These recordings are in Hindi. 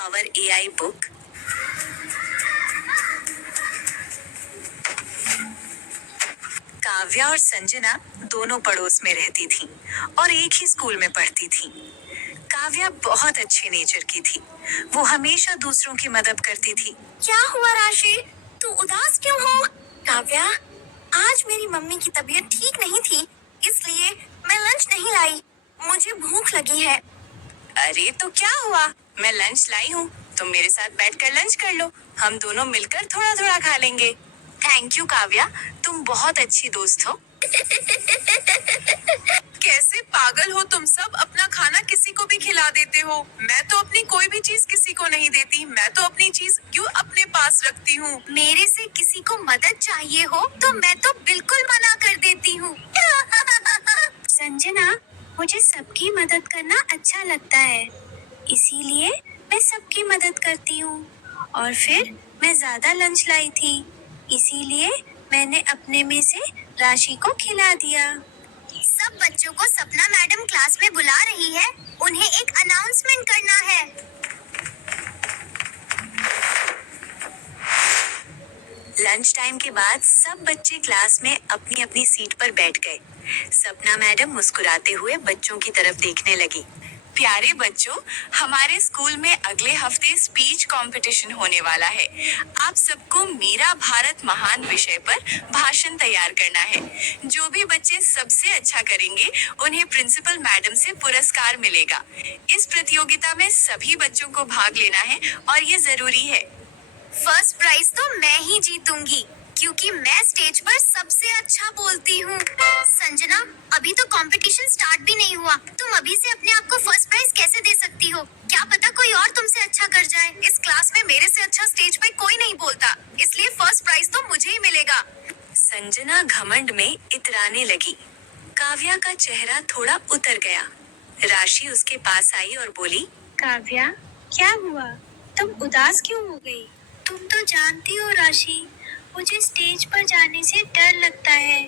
Power AI book. काव्या और संजना दोनों पड़ोस में रहती थीं और एक ही स्कूल में पढ़ती थीं। काव्या बहुत अच्छे नेचर की थी। वो हमेशा दूसरों की मदद करती थी। क्या हुआ राशि? तू उदास क्यों हो? काव्या, आज मेरी मम्मी की तबीयत ठीक नहीं थी, इसलिए मैं लंच नहीं लाई। मुझे भूख लगी है। अरे तो क्या हुआ, मैं लंच लाई हूँ, तुम मेरे साथ बैठकर लंच कर लो। हम दोनों मिलकर थोड़ा थोड़ा खा लेंगे। थैंक यू काव्या, तुम बहुत अच्छी दोस्त हो। कैसे पागल हो तुम सब, अपना खाना किसी को भी खिला देते हो। मैं तो अपनी कोई भी चीज किसी को नहीं देती, मैं तो अपनी चीज क्यों अपने पास रखती हूँ। मेरे से किसी को मदद चाहिए हो तो मैं तो बिल्कुल मना कर देती हूँ। संजना, मुझे सबकी मदद करना अच्छा लगता है, इसीलिए मैं सबकी मदद करती हूँ। और फिर मैं ज्यादा लंच लाई थी, इसीलिए मैंने अपने में से राशि को खिला दिया। सब बच्चों को सपना मैडम क्लास में बुला रही है, उन्हें एक अनाउंसमेंट करना है। लंच टाइम के बाद सब बच्चे क्लास में अपनी अपनी सीट पर बैठ गए। सपना मैडम मुस्कुराते हुए बच्चों की तरफ देखने लगी। प्यारे बच्चों, हमारे स्कूल में अगले हफ्ते स्पीच कंपटीशन होने वाला है। आप सबको मेरा भारत महान विषय पर भाषण तैयार करना है। जो भी बच्चे सबसे अच्छा करेंगे उन्हें प्रिंसिपल मैडम से पुरस्कार मिलेगा। इस प्रतियोगिता में सभी बच्चों को भाग लेना है और ये जरूरी है। फर्स्ट प्राइज तो मैं ही जीतूंगी, क्योंकि मैं स्टेज पर सबसे अच्छा बोलती हूँ। संजना, अभी तो कंपटीशन स्टार्ट भी नहीं हुआ, तुम अभी से अपने आप को फर्स्ट प्राइज कैसे दे सकती हो? क्या पता कोई और तुमसे अच्छा कर जाए। इस क्लास में मेरे से अच्छा स्टेज पे कोई नहीं बोलता, इसलिए फर्स्ट प्राइज तो मुझे ही मिलेगा। संजना घमंड में इतराने लगी। काव्या का चेहरा थोड़ा उतर गया। राशि उसके पास आई और बोली, काव्या, क्या हुआ? तुम उदास क्यों हो गई? तुम तो जानती हो राशि, मुझे स्टेज पर जाने से डर लगता है।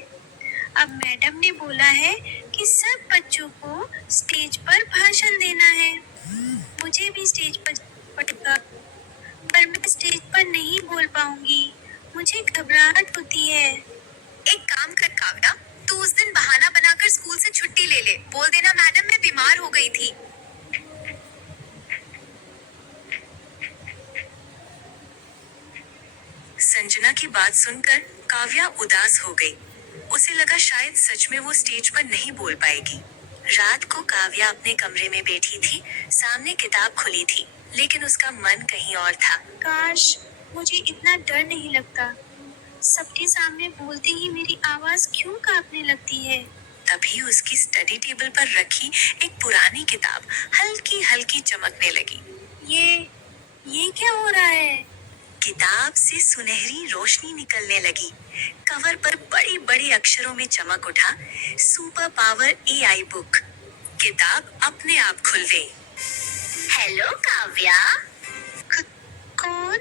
अब मैडम ने बोला है कि सब बच्चों को स्टेज पर भाषण देना है। मुझे भी स्टेज पर पड़ेगा, पर मैं स्टेज पर नहीं बोल पाऊंगी। मुझे घबराहट होती है। एक काम कर काव्या, तू उस दिन बहाना बनाकर स्कूल से छुट्टी ले ले। बोल देना मैडम मैं बीमार हो गई थी। संजना की बात सुनकर काव्या उदास हो गई। उसे लगा शायद सच में वो स्टेज पर नहीं बोल पाएगी। रात को काव्या अपने कमरे में बैठी थी, सामने किताब खुली थी, लेकिन उसका मन कहीं और था। काश मुझे इतना डर नहीं लगता। सबके सामने बोलते ही मेरी आवाज क्यों कांपने लगती है? तभी उसकी स्टडी टेबल पर रखी एक पुरानी किताब हल्की हल्की चमकने लगी। ये क्या हो रहा है? किताब से सुनहरी रोशनी निकलने लगी। कवर पर बड़ी बड़ी अक्षरों में चमक उठा, सुपर पावर एआई बुक। किताब अपने आप खुल गई। हेलो काव्या। कौन?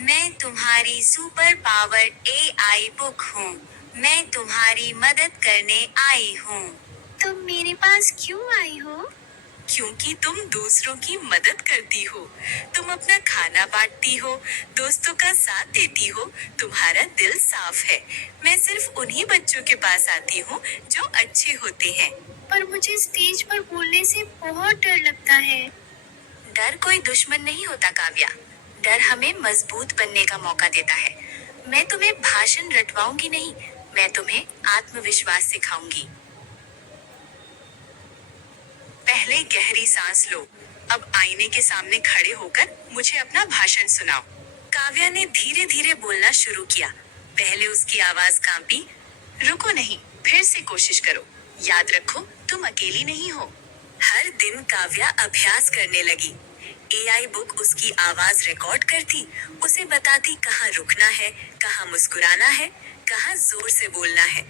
मैं तुम्हारी सुपर पावर एआई बुक हूँ। मैं तुम्हारी मदद करने आई हूँ। तुम मेरे पास क्यों आई हो? क्योंकि तुम दूसरों की मदद करती हो, तुम अपना खाना बांटती हो, दोस्तों का साथ देती हो, तुम्हारा दिल साफ है। मैं सिर्फ उन्हीं बच्चों के पास आती हूँ जो अच्छे होते हैं। पर मुझे स्टेज पर बोलने से बहुत डर लगता है। डर कोई दुश्मन नहीं होता काव्या, डर हमें मजबूत बनने का मौका देता है। मैं तुम्हें भाषण रटवाऊंगी नहीं, मैं तुम्हें आत्मविश्वास सिखाऊंगी। पहले गहरी सांस लो, अब आईने के सामने खड़े होकर मुझे अपना भाषण सुनाओ। काव्या ने धीरे धीरे बोलना शुरू किया। पहले उसकी आवाज कांपी। रुको नहीं, फिर से कोशिश करो। याद रखो, तुम अकेली नहीं हो। हर दिन काव्या अभ्यास करने लगी। एआई बुक उसकी आवाज रिकॉर्ड करती, उसे बताती कहाँ रुकना है, कहाँ मुस्कुराना है, कहाँ जोर से बोलना है।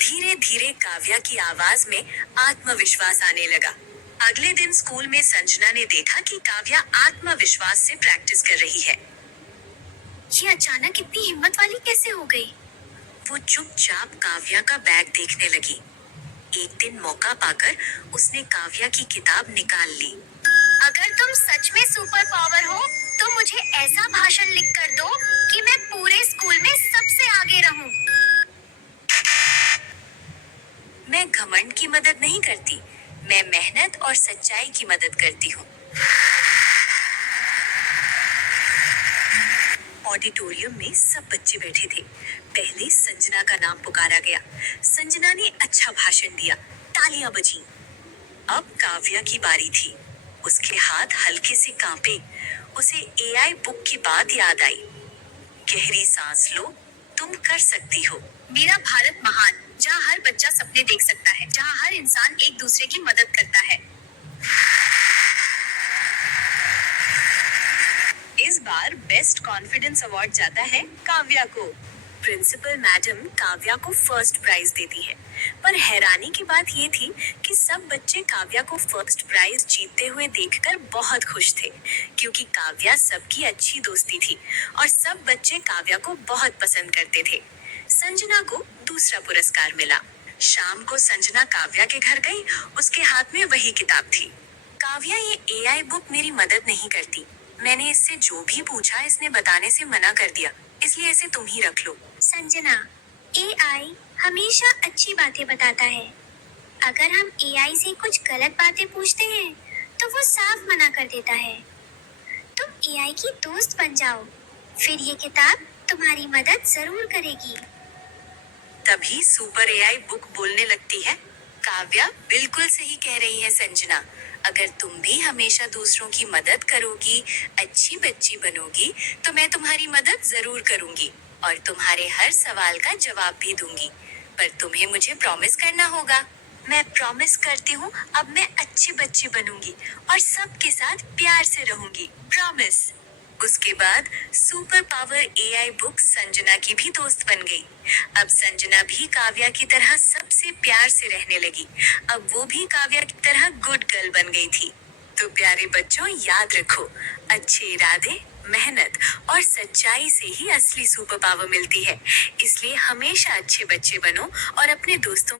धीरे धीरे काव्या की आवाज में आत्मविश्वास आने लगा। अगले दिन स्कूल में संजना ने देखा कि काव्या आत्मविश्वास से प्रैक्टिस कर रही है। ये अचानक इतनी हिम्मत वाली कैसे हो गई? वो चुपचाप काव्या का बैग देखने लगी। एक दिन मौका पाकर उसने काव्या की किताब निकाल ली। अगर तुम सच में सुपर पावर हो घमंड की मदद नहीं करती, मैं मेहनत और सच्चाई की मदद करती हूँ। ऑडिटोरियम में सब बच्चे बैठे थे। पहले संजना का नाम पुकारा गया। संजना ने अच्छा भाषण दिया, तालियां बजीं। अब काव्या की बारी थी। उसके हाथ हल्के से कांपे। उसे एआई बुक की बात याद आई। गहरी सांस लो, तुम कर सकती हो। मेरा भारत महान, जहाँ हर बच्चा सपने देख सकता है, जहाँ हर इंसान एक दूसरे की मदद करता है। इस बार बेस्ट कॉन्फिडेंस अवार्ड जाता है काव्या को। प्रिंसिपल मैडम काव्या को फर्स्ट प्राइज देती है। पर हैरानी की बात ये थी कि सब बच्चे काव्या को फर्स्ट प्राइज जीतते हुए देखकर बहुत खुश थे, क्योंकि काव्या सबकी अच्छी दोस्ती थी और सब बच्चे काव्या को बहुत पसंद करते थे। संजना को दूसरा पुरस्कार मिला। शाम को संजना काव्या के घर गई। उसके हाथ में वही किताब थी। काव्या, ये एआई बुक मेरी मदद नहीं करती। मैंने इससे जो भी पूछा इसने बताने से मना कर दिया, इसलिए इसे तुम ही रख लो। संजना, एआई हमेशा अच्छी बातें बताता है। अगर हम एआई से कुछ गलत बातें पूछते हैं तो वो साफ मना कर देता है। तुम एआई की दोस्त बन जाओ, फिर ये किताब तुम्हारी मदद जरूर करेगी। तभी सुपर एआई बुक बोलने लगती है, काव्या बिल्कुल सही कह रही है संजना। अगर तुम भी हमेशा दूसरों की मदद करोगी, अच्छी बच्ची बनोगी, तो मैं तुम्हारी मदद जरूर करूंगी और तुम्हारे हर सवाल का जवाब भी दूंगी। पर तुम्हें मुझे प्रॉमिस करना होगा। मैं प्रॉमिस करती हूँ, अब मैं अच्छी बच्ची बनूंगी और सबके साथ प्यार से रहूंगी। प्रॉमिस। उसके बाद super power AI book Sanjana की भी दोस्त बन गई। अब संजना भी काव्या की तरह सबसे प्यार से रहने लगी। अब वो भी काव्या की तरह गुड गर्ल बन गई थी। तो प्यारे बच्चों, याद रखो, अच्छे इरादे, मेहनत और सच्चाई से ही असली सुपर पावर मिलती है। इसलिए हमेशा अच्छे बच्चे बनो और अपने दोस्तों